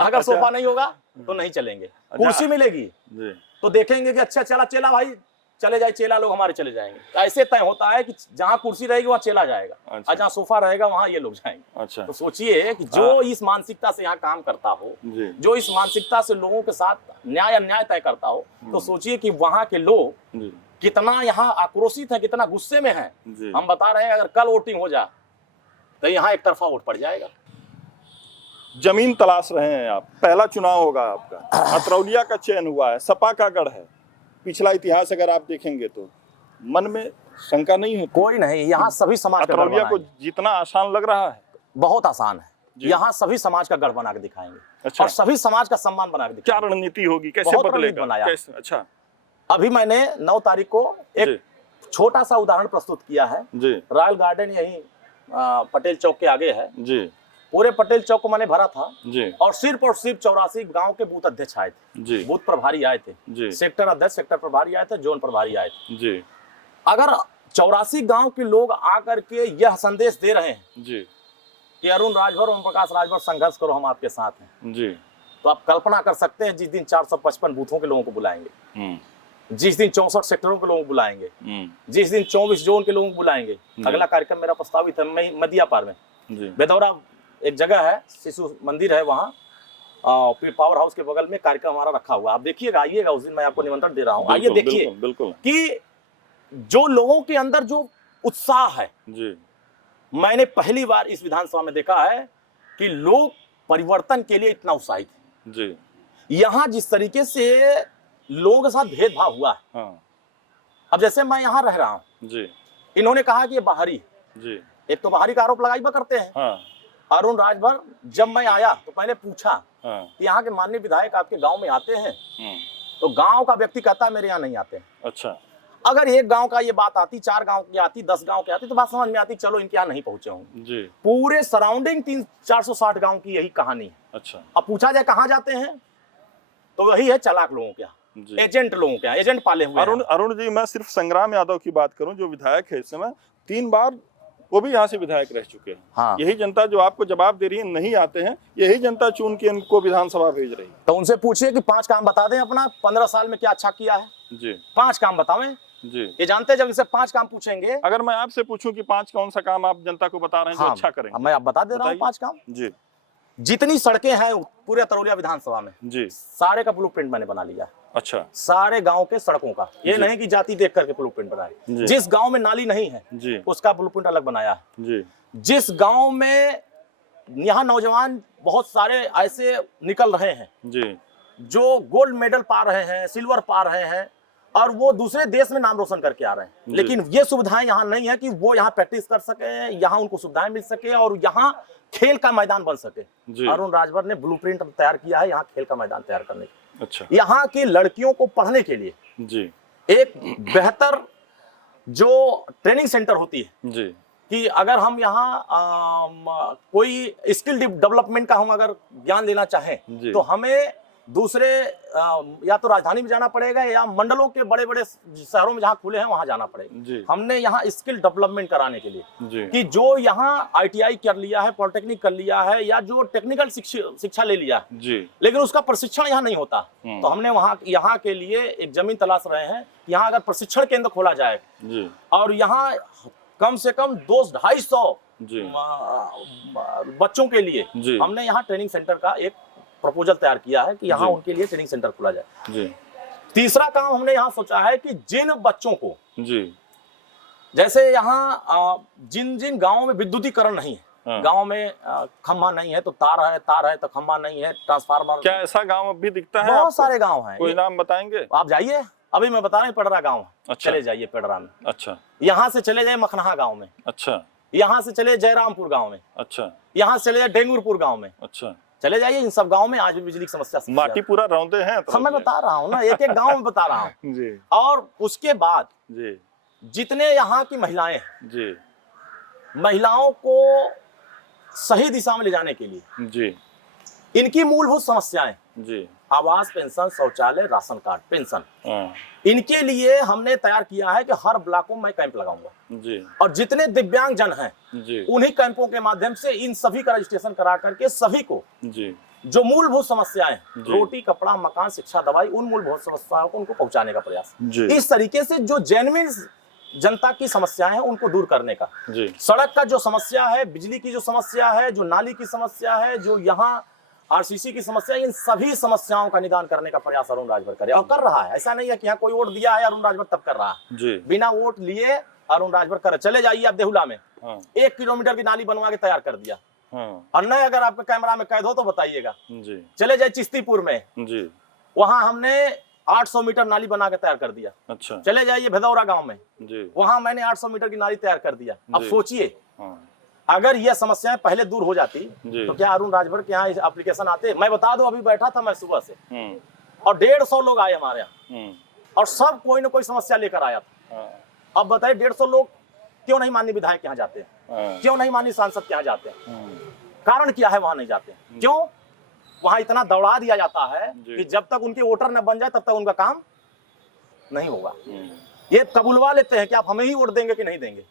अगर सोफा नहीं होगा तो नहीं चलेंगे। कुर्सी मिलेगी जी तो देखेंगे कि अच्छा चला चेला भाई चले जाए, चेला लोग हमारे चले जाएंगे। ऐसे तय होता है कि जहाँ कुर्सी रहेगी वहाँ चेला जाएगा, अच्छा। और जहाँ सोफा रहेगा वहाँ ये लोग जाएंगे। अच्छा तो सोचिए कि जो इस मानसिकता से यहाँ काम करता हो, जी जो इस मानसिकता से लोगों के साथ न्याय अन्याय तय करता हो, तो सोचिए कि वहाँ के लोग जी कितना यहाँ आक्रोशित है, कितना गुस्से में है। जी हम बता रहे हैं अगर कल वोटिंग हो जाए तो यहाँ एक तरफा वोट पड़ जाएगा। जमीन तलाश रहे हैं आप, पहला चुनाव होगा आपका, अतरौलिया का चयन हुआ है, सपा का गढ़ है। पिछला इतिहास अगर आप देखेंगे तो मन में शंका नहीं होती? कोई नहीं, यहाँ सभी समाज का गढ़ अतरौलिया को बनाएंगे। जीतना आसान लग रहा है? बहुत आसान है, जी। यहाँ सभी समाज का गढ़ बना के दिखाएंगे। अच्छा। और सभी समाज का सम्मान बना के क्या दिखाएंगे। रणनीति होगी, कैसे बहुत रणनीति बदलेगा, बनाया। कैसे? अच्छा अभी मैंने 9 तारीख को एक छोटा सा उदाहरण प्रस्तुत किया है। जी रॉयल गार्डन यही पटेल चौक के आगे है। जी पूरे पटेल चौक को मैंने भरा था, जी और सिर्फ 84 गांव के बूथ अध्यक्ष आए थे, जी बूथ प्रभारी आए थे, जी सेक्टर अध्यक्ष, सेक्टर प्रभारी आए थे, जोन प्रभारी आए थे। जी अगर 84 गांव के लोग आकर के यह संदेश दे रहे हैं जी कि अरुण राजभर, ओम प्रकाश राजभर, संघर्ष करो, हम आपके साथ हैं, जी तो आप कल्पना कर सकते हैं जिस दिन 455 बूथों के लोगों को बुलाएंगे, जिस दिन 64 सेक्टरों के लोगों को बुलाएंगे, जिस दिन 24 जोन के लोगों को बुलाएंगे। अगला कार्यक्रम मेरा प्रस्तावित है मदिया पार में, बेदौरा एक जगह है, शिशु मंदिर है वहाँ, फिर पावर हाउस के बगल में कार्यक्रम हमारा रखा हुआ। आप देखिएगा, आइएगा उस दिन, मैं आपको निमंत्रण दे रहा हूँ। आइए देखिए बिल्कुल कि जो लोगों के अंदर जो उत्साह है, जी मैंने पहली बार इस विधानसभा में देखा है कि लोग परिवर्तन के लिए इतना उत्साहित है। जी यहाँ जिस तरीके से लोगों के साथ भेदभाव हुआ है, हाँ अब जैसे मैं यहाँ रह रहा हूँ, जी इन्होंने कहा कि ये बाहरी, जी एक तो बाहरी का आरोप लगाई करते हैं। हाँ अरुण राजभर, जब मैं आया तो पहले पूछा हाँ कि यहाँ के माननीय विधायक आपके गांव में आते हैं? तो गांव का व्यक्ति कहता है मेरे यहाँ नहीं आते हैं। अच्छा अगर एक गांव का ये बात आती, 4 गांव की आती, 10 गांव की आती, तो बात समझ में आती, चलो इनके यहाँ नहीं पहुंचे होंगे। जी पूरे सराउंडिंग 460 गांव की यही कहानी है। अच्छा अब पूछा जाए कहाँ जाते हैं, तो वही है चालाक लोगों के यहाँ, जी एजेंट लोगों के यहाँ, एजेंट पाले हुए हैं। अरुण जी, मैं सिर्फ संग्राम यादव की बात करूं जो विधायक है इस समय, 3 बार वो भी यहाँ से विधायक रह चुके हैं। हाँ। यही जनता जो आपको जवाब दे रही है नहीं आते हैं, यही जनता चुन के इनको विधानसभा भेज रही है। तो उनसे पूछिए कि 5 काम बता दें अपना 15 साल में क्या अच्छा किया है। जी 5 काम बतावें। जी ये जानते हैं जब इनसे 5 काम पूछेंगे, अगर मैं आपसे पूछूं कि 5 कौन सा काम आप जनता को बता रहे हैं जो अच्छा करेंगे? मैं आप बता दे रहा हूँ 5 काम। जी जितनी सड़कें हैं पूरे तरौलिया विधानसभा में, जी सारे का ब्लूप्रिंट मैंने बना लिया। अच्छा सारे गांव के सड़कों का, ये नहीं कि जाति देख करके ब्लूप्रिंट बनाए। जिस गांव में नाली नहीं है जी उसका ब्लूप्रिंट अलग बनाया है। जी जिस गांव में यहाँ नौजवान बहुत सारे ऐसे निकल रहे हैं जी जो गोल्ड मेडल पा रहे हैं, सिल्वर पा रहे हैं, और वो दूसरे देश में नाम रोशन करके आ रहे हैं, लेकिन ये सुविधाएं यहाँ नहीं है कि वो यहाँ प्रैक्टिस कर सके, यहाँ उनको सुविधाएं मिल सके और यहाँ खेल का मैदान बन सके। अरुण राजभर ने ब्लूप्रिंट तैयार किया है यहाँ खेल का मैदान तैयार करने के। अच्छा यहाँ की लड़कियों को पढ़ने के लिए जी एक बेहतर जो ट्रेनिंग सेंटर होती है जी कि अगर हम यहाँ कोई स्किल डेवलपमेंट का हम अगर ज्ञान लेना चाहें तो हमें दूसरे या तो राजधानी में जाना पड़ेगा या मंडलों के बड़े बड़े शहरों में जहाँ खुले हैं वहां जाना पड़ेगा। हमने यहाँ स्किल डेवलपमेंट कराने के लिए कि जो यहाँ ITI कर लिया है, पॉलिटेक्निक कर लिया है, या जो टेक्निकल शिक्षा ले लिया है, लेकिन उसका प्रशिक्षण यहाँ नहीं होता, तो हमने वहाँ यहाँ के लिए एक जमीन तलाश रहे हैं। यहाँ अगर प्रशिक्षण केंद्र खोला जाए और यहाँ कम से कम 200-250 बच्चों के लिए हमने यहाँ ट्रेनिंग सेंटर का एक प्रपोजल तैयार किया है कि यहाँ उनके लिए ट्रेनिंग सेंटर खोला जाए। तीसरा काम हमने यहाँ सोचा है कि जिन बच्चों को जैसे यहाँ जिन जिन गांवों में विद्युतीकरण नहीं है, गांव में खम्भा नहीं है तो तार है तो खम्भा नहीं है, ट्रांसफार्मर। क्या ऐसा गांव अब भी दिखता है? बहुत सारे गांव हैं। कोई नाम बताएंगे? आप जाइए, अभी मैं बता रहा हूँ पेडरा गांव। अच्छा। चले जाइए पेडरा में। अच्छा। यहाँ से चले जाए मखनहा गांव में। अच्छा। यहाँ से चले जयरामपुर गांव में। अच्छा। यहाँ से चले जाए डेंगुरपुर गांव में। अच्छा। चले जाइए, इन सब गांव में आज भी बिजली की समस्या। माटी पूरा रौंदे हैं तो मैं बता रहा हूँ ना, एक एक गांव में बता रहा हूँ जी। और उसके बाद जी जितने यहाँ की महिलाएं हैं जी, महिलाओं को सही दिशा में ले जाने के लिए जी, इनकी मूलभूत समस्याएं जी, आवास, पेंशन, शौचालय, राशन कार्ड, पेंशन, हाँ, इनके लिए हमने तैयार किया है कि हर ब्लॉकों में कैंप लगाऊंगा जी। और जितने दिव्यांग जन हैं जी, उन्हीं कैंपों के माध्यम से इन सभी का रजिस्ट्रेशन करा करके सभी को जी जो मूलभूत समस्याएं रोटी, कपड़ा, मकान, शिक्षा, दवाई, उन मूलभूत समस्याओं को उनको पहुंचाने का प्रयास। इस तरीके से जो जेन्युइन जनता की समस्याएं हैं उनको दूर करने का जी। सड़क का जो समस्या है, बिजली की जो समस्या है, जो नाली की समस्या है, जो यहाँ आरसीसी की समस्या, इन सभी समस्याओं का निदान करने का प्रयास अरुण राजभर करे और कर रहा है। ऐसा नहीं है कि यहाँ कोई वोट दिया है अरुण राजभर तब कर रहा है जी। बिना वोट लिए अरुण राजभर कर। चले जाइए आप देहुला में, 1 किलोमीटर की नाली बनवा के तैयार कर दिया। और नहीं अगर आपके कैमरा में कैद हो तो बताइएगा जी। चले जाए चिश्तीपुर में जी, वहां हमने 800 मीटर नाली बना के तैयार कर दिया। अच्छा। चले जाइए भदौरा गांव में जी, वहां मैंने 800 मीटर की नाली तैयार कर दिया। अब सोचिए अगर ये समस्याएं पहले दूर हो जाती तो क्या अरुण राजभर के यहाँ एप्लीकेशन आते? मैं बता दूं, अभी बैठा था मैं सुबह से और 150 लोग आए हमारे यहाँ और सब कोई ना कोई समस्या लेकर आया था। अब बताइए 150 लोग क्यों नहीं माननीय विधायक के यहाँ जाते हैं? क्यों नहीं माननीय सांसद के यहाँ जाते हैं? कारण क्या है वहां नहीं जाते? क्यों? वहां इतना दौड़ा दिया जाता है कि जब तक उनके वोटर न बन जाए तब तक उनका काम नहीं होगा। ये कबूलवा लेते हैं कि आप हमें ही वोट देंगे कि नहीं देंगे।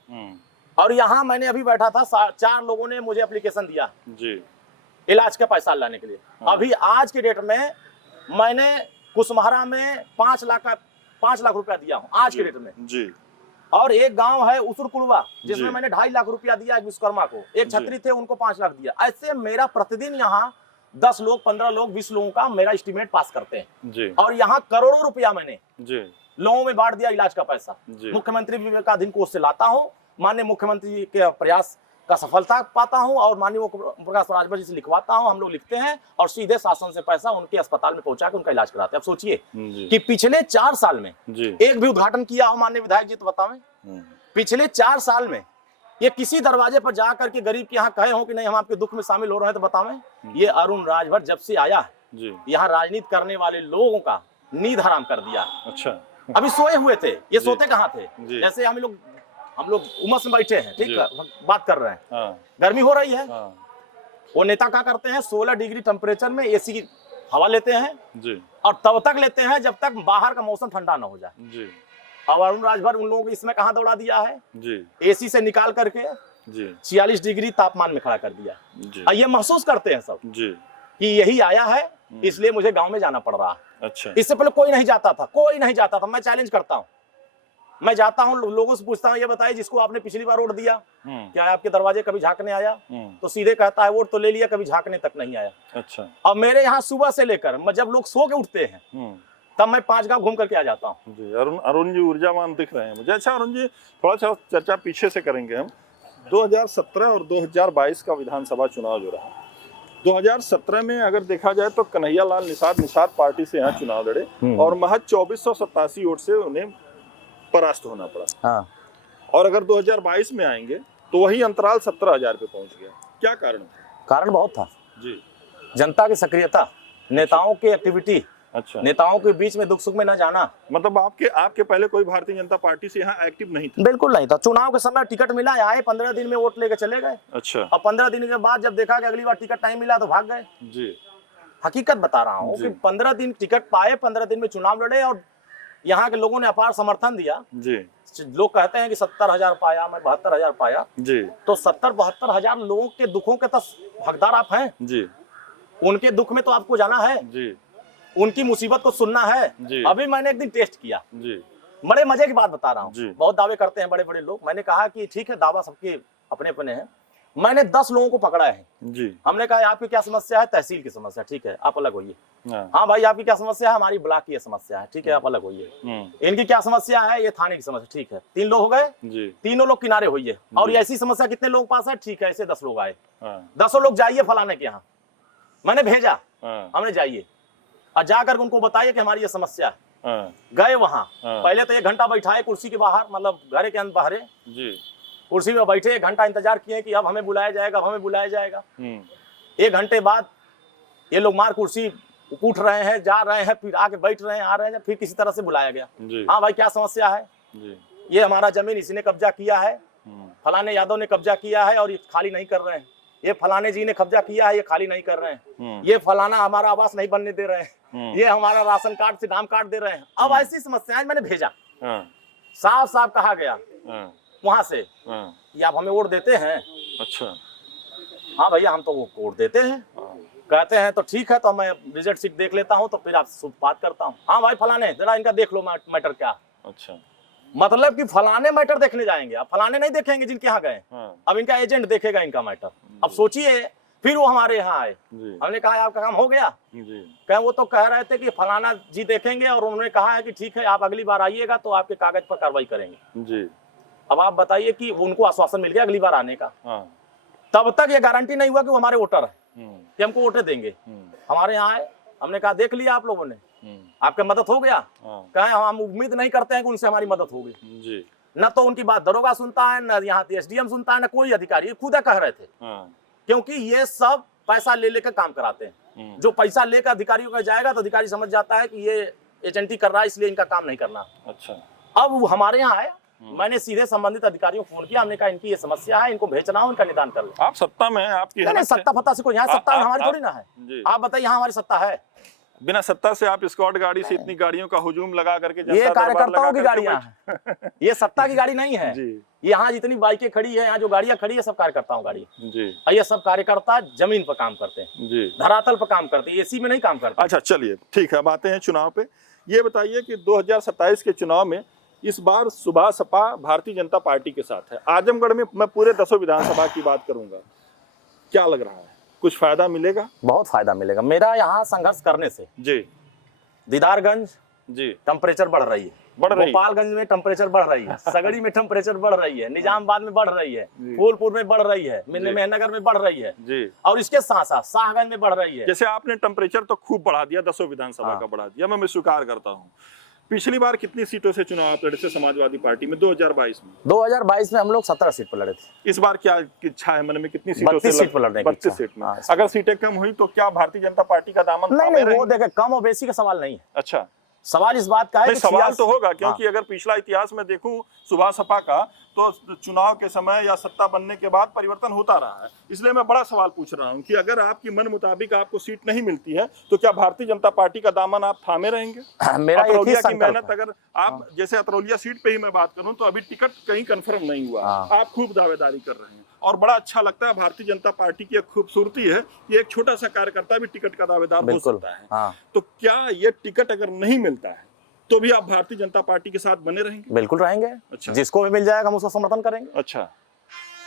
और यहाँ मैंने अभी बैठा था, 4 लोगों ने मुझे एप्लीकेशन दिया जी इलाज का पैसा लाने के लिए। अभी आज के डेट में मैंने कुशमहरा में 5 लाख रुपया दिया हूँ आज के डेट में जी। और एक गांव है उसुरकुड़वा जिसमें मैंने 2.5 लाख रुपया दिया एक विश्वकर्मा को, एक छत्री थे उनको 5 लाख दिया। ऐसे मेरा प्रतिदिन यहाँ 10 लोग, 15 लोग, 20 लोगों का मेरा एस्टीमेट पास करते हैं जी। और यहाँ करोड़ों रुपया मैंने जी लोगों में बांट दिया इलाज का पैसा। मुख्यमंत्री विवेकाधीन कोष से लाता हूँ, माननीय मुख्यमंत्री के प्रयास का सफलता पाता हूँ और माननीय प्रकाश राजभर जी से लिखवाता हूँ। हम लोग लिखते हैं और सीधे शासन से पैसा उनके अस्पताल में पहुंचा के उनका इलाज कराते हैं। अब सोचिए कि पिछले 4 साल में एक भी उद्घाटन किया हो माननीय विधायक जी तो बतावें? पिछले 4 साल में ये किसी दरवाजे पर जाकर के गरीब के यहाँ कहे हो कि नहीं हम आपके दुख में शामिल हो रहे हैं तो बतावें? ये अरुण राजभर जब से आया है यहाँ राजनीति करने वाले लोगों का नींद हराम कर दिया। अच्छा। अभी सोए हुए थे, ये सोते कहाँ थे? जैसे हम लोग उमस में बैठे हैं, ठीक है, बात कर रहे हैं, गर्मी हो रही है। वो नेता क्या करते हैं? 16 डिग्री टेम्परेचर में एसी की हवा लेते हैं जी। और तब तक लेते हैं जब तक बाहर का मौसम ठंडा ना हो जाए जी। और अरुण राजभर उन लोगों को इसमें कहाँ दौड़ा दिया है जी? एसी से निकाल करके जी 46 डिग्री तापमान में खड़ा कर दिया जी। और ये महसूस करते हैं सब जी कि यही आया है इसलिए मुझे गांव में जाना पड़ रहा है। अच्छा। इससे पहले कोई नहीं जाता था। मैं चैलेंज करता हूँ, मैं जाता हूँ लोगों से पूछता हूँ ये बताइए जिसको आपने पिछली बार वोट दिया क्या आपके दरवाजे कभी झांकने आया? तो सीधे कहता है वोट तो ले लिया, कभी झांकने तक नहीं आया। अच्छा। अब मेरे यहाँ सुबह से लेकर जब लोग सो के उठते हैं तब मैं 5 गांव घूम करके आ जाता हूँ जी। अरुण जी ऊर्जावान दिख रहे हैं मुझे। अच्छा अरुण जी, थोड़ा सा चर्चा पीछे से करेंगे हम। 2017 और 2022 का विधानसभा चुनाव जो रहा, 2017 में अगर देखा जाए तो कन्हैया लाल निषाद पार्टी से यहाँ चुनाव लड़े और महज 2487 वोट से उन्हें परास्त होना पड़ा। हाँ। और अगर 2022 में आएंगे तो वही अंतराल 17,000 पे पहुंच गया। क्या कारण था? कारण बहुत था जी। जनता की सक्रियता, नेताओं की एक्टिविटी। अच्छा। नेताओं के बीच में दुख सुख में न जाना। मतलब आपके पहले कोई भारतीय जनता पार्टी से यहाँ एक्टिव नहीं था? बिल्कुल नहीं था। चुनाव के समय टिकट मिला, आए 15 दिन में वोट लेके चले गए। अच्छा। और 15 दिन के बाद जब देखा कि अगली बार टिकट नहीं मिला तो भाग गए जी। हकीकत बता रहा हूँ कि 15 दिन टिकट पाए, 15 दिन में चुनाव लड़े और यहाँ के लोगों ने अपार समर्थन दिया जी। लोग कहते हैं कि 70,000 पाया, मैं 72,000 पाया जी। तो 70-72,000 लोगों के दुखों के तो हकदार आप हैं जी। उनके दुख में तो आपको जाना है जी, उनकी मुसीबत को सुनना है जी। अभी मैंने एक दिन टेस्ट किया जी। बड़े मजे की बात बता रहा हूँ। बहुत दावे करते हैं बड़े बड़े लोग। मैंने कहा कि ठीक है दावा सबके अपने अपने हैं। मैंने 10 लोगों को पकड़ा है जी। हमने कहा आपकी क्या समस्या है, तहसील की समस्या, ठीक है आप अलग होइए। हाँ। हाँ भाई आपकी क्या समस्या है, हमारी ब्लॉक की समस्या है, ठीक है आप अलग होइए। इनकी क्या समस्या है, ये थाने की समस्या, ठीक है 3 लोग हो गए जी। तीनों लोग किनारे होइए। और ये ऐसी समस्या कितने लोग पास है, ठीक है ऐसे 10 लोग आए, 10 लोग जाइए फलाने के यहाँ, मैंने भेजा, हमने जाइए और जाकर उनको बताइए कि हमारी ये समस्या है। गए वहां, पहले तो 1 घंटा बैठाए कुर्सी के बाहर, मतलब घर के अंदर बाहर जी। कुर्सी में बैठे 1 घंटा इंतजार किए कि अब हमें बुलाया जाएगा, अब हमें बुलाया जाएगा। 1 घंटे बाद ये लोग मार कुर्सी उठ रहे हैं, जा रहे हैं, फिर आके बैठ रहे हैं, आ रहे हैं, फिर किसी तरह से बुलाया गया। हाँ भाई क्या समस्या है, ये हमारा जमीन इसी ने कब्जा किया है, फलाने यादव ने कब्जा किया है और ये खाली नहीं कर रहे हैं, ये फलाने जी ने कब्जा किया है, ये खाली नहीं कर रहे हैं, ये फलाना हमारा आवास नहीं बनने दे रहे हैं, ये हमारा राशन कार्ड से नाम काट दे रहे हैं। अब ऐसी समस्याएं मैंने भेजा, साफ साफ कहा गया वहां से कि आप हमें वोट देते हैं। अच्छा। हाँ भैया हम तो वो वोट देते हैं। कहते हैं तो ठीक है, तो मैं रिजल्ट शीट देख लेता हूँ, तो फिर आपसे बात करता हूँ। हाँ भाई फलाने जरा इनका देख लो मैटर क्या। अच्छा। मतलब कि फलाने मैटर देखने जाएंगे, अब फलाने नहीं देखेंगे जिनके यहाँ गए, अब इनका एजेंट देखेगा इनका मैटर। अब सोचिए फिर वो हमारे यहाँ आए, हमने कहा आपका काम हो गया, कहे वो तो कह रहे थे कि फलाना जी देखेंगे और उन्होंने कहा है कि ठीक है आप अगली बार आइएगा तो आपके कागज पर कार्रवाई करेंगे जी। अब आप बताइए कि उनको आश्वासन मिल गया अगली बार आने का, तब तक ये गारंटी नहीं हुआ कि वो हमारे वोटर है कि हमको वोटे देंगे। हमारे यहाँ आए, हमने कहा देख लिया आप लोगों ने, आपका मदद हो गया, कहे हम उम्मीद नहीं करते हैं कि उनसे हमारी मदद होगी। न तो उनकी बात दरोगा सुनता है, न यहाँ एसडीएम सुनता है, न कोई अधिकारी, खुद कह रहे थे, क्योंकि ये सब पैसा ले लेकर काम कराते हैं। जो पैसा लेकर अधिकारियों का जाएगा तो अधिकारी समझ जाता है कि ये एजेंटी कर रहा है इसलिए इनका काम नहीं करना। अच्छा। अब वो हमारे यहाँ आए, मैंने सीधे संबंधित अधिकारियों को फोन किया, हमने कहा इनकी ये समस्या है, इनको भेजना हो, इनका निदान कर लो। आप सत्ता में हैं, आपकी नहीं सत्ता फत्ता से कोई यहाँ सत्ता हमारी थोड़ी ना है। आप बताइए यहाँ हमारी सत्ता है, बिना सत्ता से आप स्क्वाड गाड़ी से इतनी गाड़ियों का हुजूम लगा करके, ये कार्यकर्ताओं की गाड़ियां हैं, ये सत्ता की गाड़ी नहीं है। यहाँ जितनी बाइकें खड़ी है, यहाँ जो गाड़ियां खड़ी है, सब कार्यकर्ताओं गाड़ी जी। ये सब कार्यकर्ता जमीन पर काम करते हैं जी, धरातल पर काम करते हैं, एसी में नहीं काम करते। अच्छा चलिए ठीक है, अब आते हैं चुनाव पे। ये बताइए कि 2027 के चुनाव में इस बार सुभाष सपा भारतीय जनता पार्टी के साथ है। आजमगढ़ में मैं पूरे 10 विधानसभा की बात करूंगा, क्या लग रहा है, कुछ फायदा मिलेगा? बहुत फायदा मिलेगा। मेरा यहाँ संघर्ष करने से जी, दीदारगंज जी टेम्परेचर बढ़ रही है, गोपालगंज में टेम्परेचर बढ़ रही है, सगड़ी में टेम्परेचर बढ़ रही है, निजामबाद में बढ़ रही है, फूलपुर में बढ़ रही है, मेहनगर में बढ़ रही है जी, और इसके साथ साथ शाहगंज में बढ़ रही है। जैसे आपने टेम्परेचर तो खूब बढ़ा दिया, 10 विधानसभा का बढ़ा दिया, मैं स्वीकार करता हूँ। पिछली बार कितनी सीटों से चुनाव आप लड़े थे समाजवादी पार्टी में? 2022 में 2022 में हम लोग 17 सीट पर लड़े थे। इस बार क्या इच्छा है मन में, कितनी सीटों से? 32 सीट पर लड़ने की 32 सीट में। अगर सीटें कम हुई तो क्या भारतीय जनता पार्टी का दामन? नहीं, वो देखे कम और बेसी का सवाल नहीं है। अच्छा, सवाल इस बात का है कि सवाल तो होगा, क्योंकि अगर पिछला इतिहास में देखूं सुभाष सपा का, तो चुनाव के समय या सत्ता बनने के बाद परिवर्तन होता रहा है। इसलिए मैं बड़ा सवाल पूछ रहा हूं कि अगर आपकी मन मुताबिक आपको सीट नहीं मिलती है तो क्या भारतीय जनता पार्टी का दामन आप थामे रहेंगे? मेरा अतरौलिया की मेहनत, अगर आप जैसे अतरौलिया सीट पे ही मैं बात करूं तो अभी टिकट कहीं कंफर्म नहीं हुआ, आप खूब दावेदारी कर रहे हैं और बड़ा अच्छा लगता है। भारतीय जनता पार्टी की एक खूबसूरती है कि एक छोटा सा कार्यकर्ता भी टिकट का दावेदार हो सकता है। तो क्या ये टिकट अगर नहीं मिलता है तो भी आप भारतीय जनता पार्टी के साथ बने रहेंगे? बिल्कुल रहेंगे। अच्छा। जिसको भी मिल जाएगा हम उसका समर्थन करेंगे। अच्छा,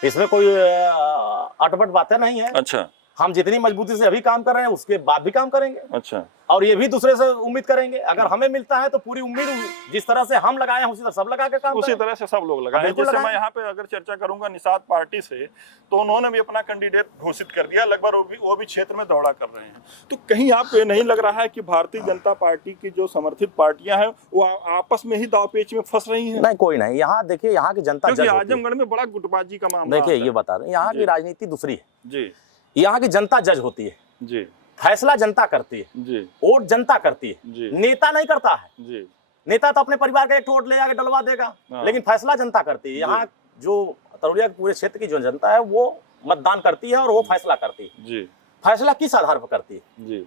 इसमें कोई अटपट बातें नहीं है। अच्छा, हम जितनी मजबूती से अभी काम कर रहे हैं उसके बाद भी काम करेंगे। अच्छा, और ये भी दूसरे से उम्मीद करेंगे, अगर हमें मिलता है तो पूरी उम्मीद जिस तरह से हम लगाए हैं उसी तरह सब लगा के काम, उसी तरह से सब लोग लगाए। जैसे मैं यहाँ पे अगर चर्चा करूंगा निषाद पार्टी से, तो उन्होंने भी अपना कैंडिडेट घोषित कर दिया, लगभग वो भी क्षेत्र में दौड़ा कर रहे हैं। तो कहीं आपको ये नहीं लग रहा है कि भारतीय जनता पार्टी की जो समर्थित पार्टियां हैं वो आपस में ही दांवपेच में फंस रही हैं? नहीं, कोई नहीं। यहाँ देखिए, यहाँ की जनता, आजमगढ़ में बड़ा गुटबाजी का मामला, देखिए ये बता रहे हैं, यहाँ की राजनीति दूसरी है जी। यहाँ की जनता जज होती है जी, फैसला जनता करती है जी, वोट जनता करती है जी, नेता नहीं करता है जी। नेता तो अपने परिवार का एक वोट ले जाके डलवा देगा, लेकिन फैसला जनता करती है। यहाँ जो तरौलिया के पूरे क्षेत्र की जो जनता है वो मतदान करती है और वो फैसला करती है जी। फैसला किस आधार पर करती है जी?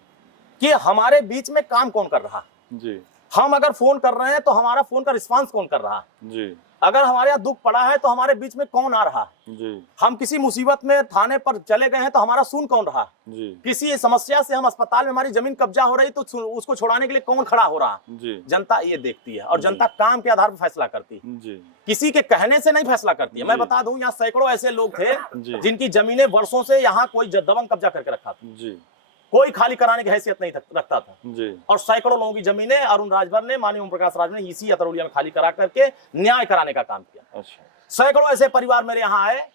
कि हमारे बीच में काम कौन कर रहा है जी। हम अगर फोन कर रहे हैं तो हमारा फोन का रिस्पांस कौन कर रहा है जी। अगर हमारे यहाँ दुख पड़ा है तो हमारे बीच में कौन आ रहा है? जी हम किसी मुसीबत में थाने पर चले गए हैं तो हमारा सुन कौन रहा? जी किसी समस्या से हम अस्पताल में हमारी जमीन कब्जा हो रही तो उसको छुड़ाने के लिए कौन खड़ा हो रहा? जी जनता ये देखती है और जनता काम के आधार पर फैसला करती है, जी किसी के कहने से नहीं फैसला करती है। मैं जी। बता दूं, यहाँ सैकड़ों ऐसे लोग थे जी। जिनकी जमीनें वर्षों से यहाँ कोई दबंग कब्जा करके रखा था, जी कोई खाली कराने की हैसियत नहीं रखता था, जी और सैकड़ों लोगों की जमीनें अरुण राजभर ने, माननीय ओम प्रकाश राज ने इसी अतरौलिया में खाली करा करके न्याय कराने का काम किया। अच्छा सैकड़ों ऐसे परिवार मेरे यहाँ आए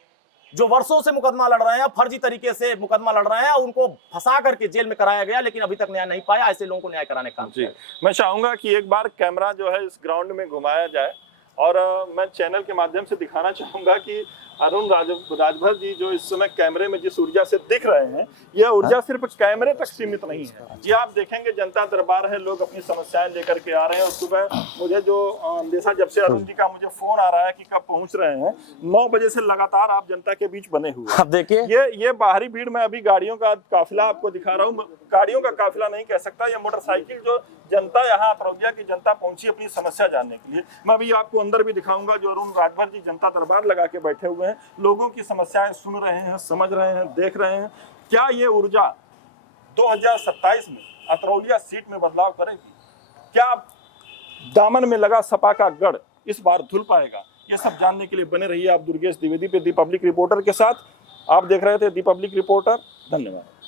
जो वर्षों से मुकदमा लड़ रहे हैं, फर्जी तरीके से मुकदमा लड़ रहे हैं, उनको फंसा करके जेल में कराया गया, लेकिन अभी तक न्याय नहीं पाया। ऐसे लोगों को न्याय कराने का काम जी। किया। मैं चाहूंगा कि एक बार कैमरा जो है इस ग्राउंड में घुमाया जाए और मैं चैनल के माध्यम से दिखाना चाहूंगा कि अरुण राजभर जी जो इस समय कैमरे में जिस ऊर्जा से दिख रहे हैं, यह ऊर्जा सिर्फ कैमरे तक सीमित नहीं है। ये आप देखेंगे जनता दरबार है, लोग अपनी समस्याएं लेकर के आ रहे हैं। और सुबह मुझे जो अंदेशा जब से अरुण जी का मुझे फोन आ रहा है कि कब पहुंच रहे हैं, 9 बजे से लगातार आप जनता के बीच बने हुए। अब देखिए ये बाहरी भीड़ में अभी गाड़ियों का काफिला आपको दिखा रहा हूँ। गाड़ियों का काफिला नहीं कह सकता, ये मोटरसाइकिल जो जनता यहाँ अतरौलिया की जनता पहुंची अपनी समस्या जानने के लिए। मैं अभी आपको अंदर भी दिखाऊंगा जो अरुण राजभर जी जनता दरबार लगा के बैठे हुए हैं, लोगों की समस्याएं सुन रहे हैं, समझ रहे हैं, देख रहे हैं। क्या ये ऊर्जा 2027 में अतरौलिया सीट में बदलाव करेगी? क्या दामन में लगा सपा का गढ़ इस बार धुल पाएगा? ये सब जानने के लिए बने रहिए आप दुर्गेश द्विवेदी पे दी पब्लिक रिपोर्टर के साथ। आप देख रहे थे दी पब्लिक रिपोर्टर। धन्यवाद।